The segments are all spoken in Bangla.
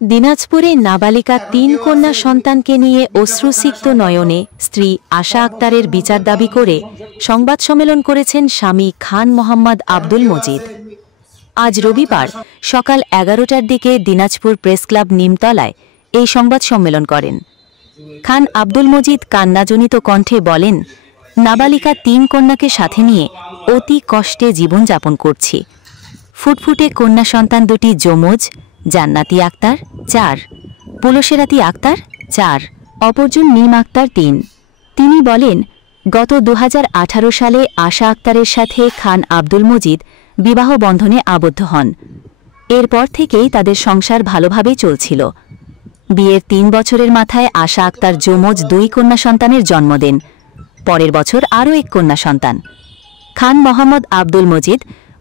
দিনাজপুরে নাবালিকা ৩ কন্যা সন্তানকে নিয়ে অশ্রুসিক্ত নয়নে স্ত্রী আশা আক্তারের বিচার দাবি করে সংবাদ সম্মেলন করেছেন স্বামী খান মোহাম্মদ আব্দুল মজিদ। আজ রবিবার সকাল ১১টার দিকে দিনাজপুর প্রেস ক্লাব নিমতলায় এই সংবাদ সম্মেলন করেন। খান আব্দুল মজিদ কান্নাজনিত কণ্ঠে বলেন, নাবালিকা ৩ কন্যাকে সাথে নিয়ে অতি কষ্টে জীবনযাপন করছি। ফুটফুটে কন্যা সন্তান দুটি যমজ, জান্নাতি আক্তার ৪, পুলসেরাতি আক্তার ৪, অপরজন নিম আক্তার ৩। তিনি বলেন, গত ২০১৮ সালে আশা আক্তারের সাথে খান আব্দুল মজিদ বিবাহ বন্ধনে আবদ্ধ হন। এরপর থেকেই তাদের সংসার ভালোভাবেই চলছিল। বিয়ের ৩ বছরের মাথায় আশা আক্তার যমজ ২ কন্যা সন্তানের জন্ম দেন। পরের বছর আরও ১ কন্যা সন্তান। খান মোহাম্মদ আব্দুল মজিদ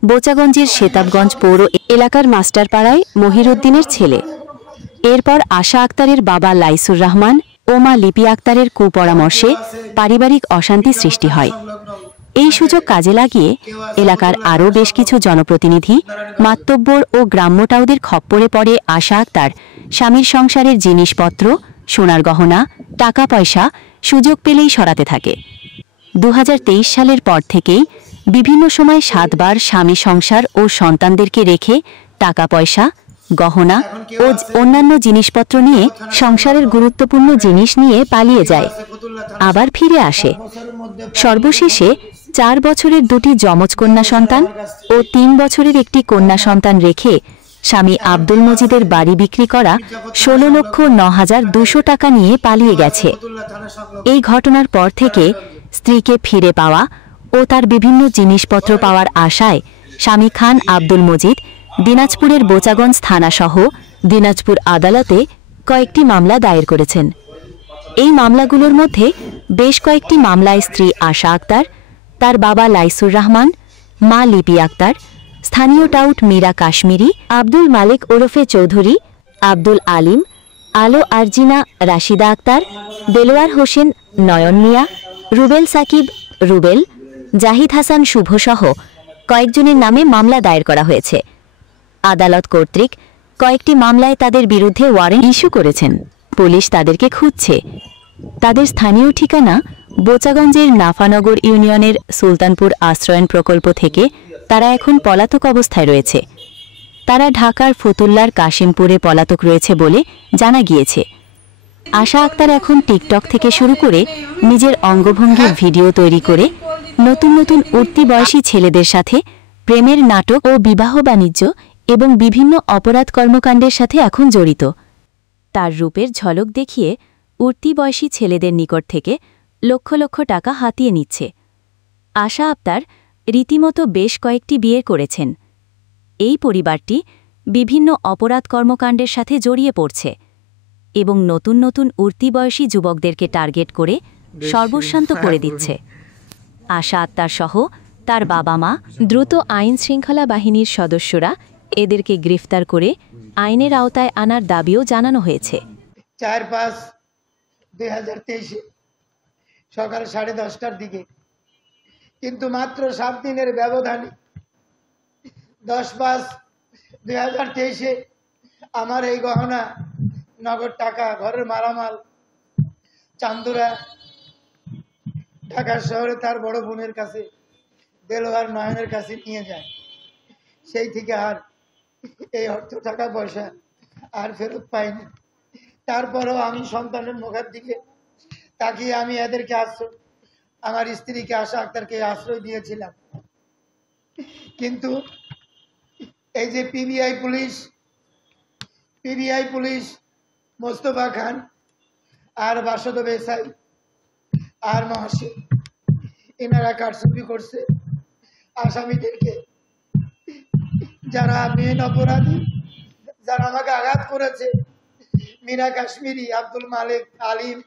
বোচাগঞ্জের শেতাবগঞ্জ পৌর এলাকার মাস্টারপাড়ায় মহিরুদ্দিনের ছেলে। এরপর আশা আক্তারের বাবা লাইসুর রহমান ও মা লিপি আক্তারের কুপরামর্শে পারিবারিক অশান্তি সৃষ্টি হয়। এই সুযোগ কাজে লাগিয়ে এলাকার আরও বেশ কিছু জনপ্রতিনিধি, মাতব্বর ও গ্রাম্যটাউদের খপ্পরে পড়ে আশা আক্তার স্বামীর সংসারের জিনিসপত্র, সোনার গহনা, টাকা পয়সা সুযোগ পেলেই সরাতে থাকে। ২০২৩ সালের পর থেকেই বিভিন্ন সময় ৭ বার স্বামী সংসার ও সন্তানদেরকে রেখে টাকা পয়সা, গহনা ও অন্যান্য জিনিসপত্র নিয়ে সংসারের গুরুত্বপূর্ণ জিনিস নিয়ে পালিয়ে যায়, আবার ফিরে আসে। সর্বশেষে ৪ বছরের ২টি যমজ কন্যা সন্তান ও ৩ বছরের একটি কন্যা সন্তান রেখে স্বামী আব্দুল মজিদের বাড়ি বিক্রি করা ১৬,০৯,২০০ টাকা নিয়ে পালিয়ে গেছে। এই ঘটনার পর থেকে স্ত্রীকে ফিরে পাওয়া ও তার বিভিন্ন জিনিসপত্র পাওয়ার আশায় স্বামী খান আব্দুল মজিদ দিনাজপুরের বোচাগঞ্জ থানাসহ দিনাজপুর আদালতে কয়েকটি মামলা দায়ের করেছেন। এই মামলাগুলোর মধ্যে বেশ কয়েকটি মামলায় স্ত্রী আশা আক্তার, তার বাবা লাইসুর রহমান, মা লিপি আক্তার, স্থানীয় টাউট মীরা কাশ্মীরি, আব্দুল মালিক ওরফে চৌধুরী, আব্দুল আলিম, আলো আরজিনা রাশিদা আক্তার, দেলোয়ার হোসেন নয়ন মিয়া, রুবেল সাকিব রুবেল, জাহিদ হাসান শুভসহ কয়েকজনের নামে মামলা দায়ের করা হয়েছে। আদালত কর্তৃক কয়েকটি মামলায় তাদের বিরুদ্ধে ওয়ারেন্ট ইস্যু করেছেন। পুলিশ তাদেরকে খুঁজছে। তাদের স্থানীয় ঠিকানা বোচাগঞ্জের নাফানগর ইউনিয়নের সুলতানপুর আশ্রয়ন প্রকল্প থেকে তারা এখন পলাতক অবস্থায় রয়েছে। তারা ঢাকার ফতুল্লার কাশিমপুরে পলাতক রয়েছে বলে জানা গিয়েছে। আশা আক্তার এখন টিকটক থেকে শুরু করে নিজের অঙ্গভঙ্গির ভিডিও তৈরি করে নতুন নতুন উঠতি বয়সী ছেলেদের সাথে প্রেমের নাটক ও বিবাহ বাণিজ্য এবং বিভিন্ন অপরাধ কর্মকাণ্ডের সাথে এখন জড়িত। তার রূপের ঝলক দেখিয়ে উঠতি বয়সী ছেলেদের নিকট থেকে লক্ষ লক্ষ টাকা হাতিয়ে নিচ্ছে। আশা আক্তার রীতিমতো বেশ কয়েকটি বিয়ে করেছেন। এই পরিবারটি বিভিন্ন অপরাধ কর্মকাণ্ডের সাথে জড়িয়ে পড়ছে এবং নতুন নতুন উঠতি বয়সী যুবকদেরকে টার্গেট করে সর্বস্বান্ত করে দিচ্ছে। আশা আক্তার সহ তার বাবা মা দ্রুত আইন শৃঙ্খলা বাহিনীর সদস্যরা এদেরকে গ্রেফতার করে আইনের আওতায় আনার দাবিও জানানো হয়েছে। ৪/৫/২০২৩ সকাল 10:30টার দিকে, কিন্তু মাত্র 7 দিনের ব্যবধানে 10/৫/২০২৩ আমার এই গহনা, নগদ টাকা, ঘরের মালামাল চান্দুরা ঢাকা শহরে তার বড় বোনের কাছে, দেলোয়ার নয়নের কাছে নিয়ে যায়। সেই থেকে আর এই অর্থ টাকা পয়সা আর ফেরত পাইনি। তারপরেও আমি সন্তানের মুখের দিকে তাকিয়ে আমি এদেরকে আমার স্ত্রীকে আশা আক্তারকে আশ্রয় দিয়েছিলাম। কিন্তু এই যে পিবিআই পুলিশ মোস্তফা খান আর বাসদ বেসাই আর মহাশয়, এনারা কারচুপি করছে আসামিদেরকে, যারা মেন অপরাধী, যারা আমাকে আঘাত করেছে, মীরা কাশ্মীরি, আব্দুল মালিক, আলিম,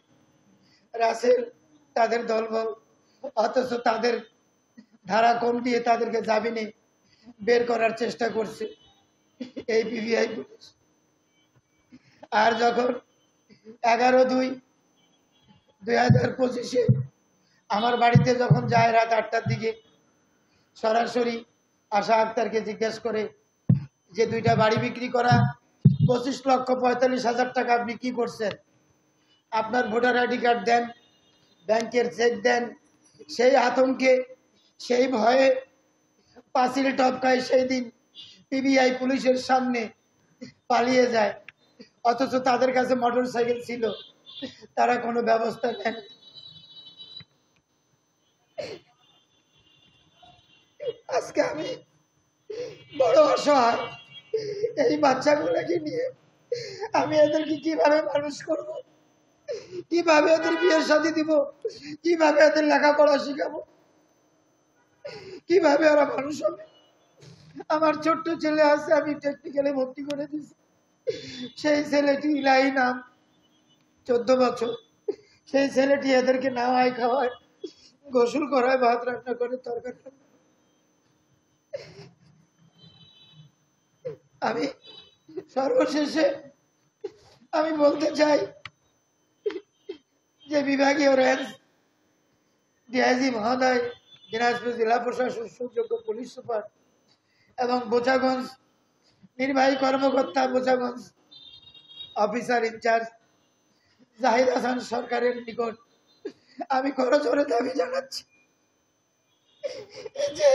রাসেল, তাদের দলবল, অথচ তাদের ধারা কম দিয়ে তাদেরকে জামিনে বের করার চেষ্টা করছে এই পিবিআই পুলিশ। আর যখন 11/২/২০২৫ আমার বাড়িতে যখন যায় রাত 8টার দিকে, সরাসরি আশা আক্তারকে জিজ্ঞেস করে যে 2টা বাড়ি বিক্রি করা 25,45,000 টাকা আপনি কি করছেন? আপনার ভোটার আইডি কার্ড দেন, ব্যাংকের চেক দেন। সেই আতঙ্কে, সেই ভয়ে পাঁচিল টপকায় সেই দিন পিবিআই পুলিশের সামনে পালিয়ে যায়। অথচ তাদের কাছে মোটর সাইকেল ছিল, তারা কোনো ব্যবস্থা নেন। আজকে আমি বড় অসহায়। এই বাচ্চাগুলোকে নিয়ে আমি এদেরকে কিভাবে মানুষ করব, কিভাবে এদের বিয়ের শাদী দিব, কিভাবে এদের লেখাপড়া শিখাবো, কিভাবে ওরা মানুষ হবে? আমার ছোট্ট ছেলে আছে, আমি টেকনিক্যালে ভর্তি করে দিয়েছি। সেই ছেলেটি ইলাহি নাম, 14 বছর। সেই ছেলেটি এদেরকে নাওয়ায় খাওয়ায়, গোসল করায়, ভাত রান্না করে, তরকারি। আমি সর্বশেষে আমি বলতে চাই যে বিভাগীয় রেঞ্জ ডিআইজি মহোদয়, দিনাজপুর জেলা প্রশাসন, সুযোগ্য পুলিশ সুপার এবং বোচাগঞ্জ নির্বাহী কর্মকর্তা, বোচাগঞ্জ অফিসার ইনচার্জ জাহিদ হাসান সরকারের নিকট আমি করজোরে দাবি জানাচ্ছি যে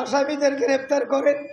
আসামিদের গ্রেপ্তার করেন।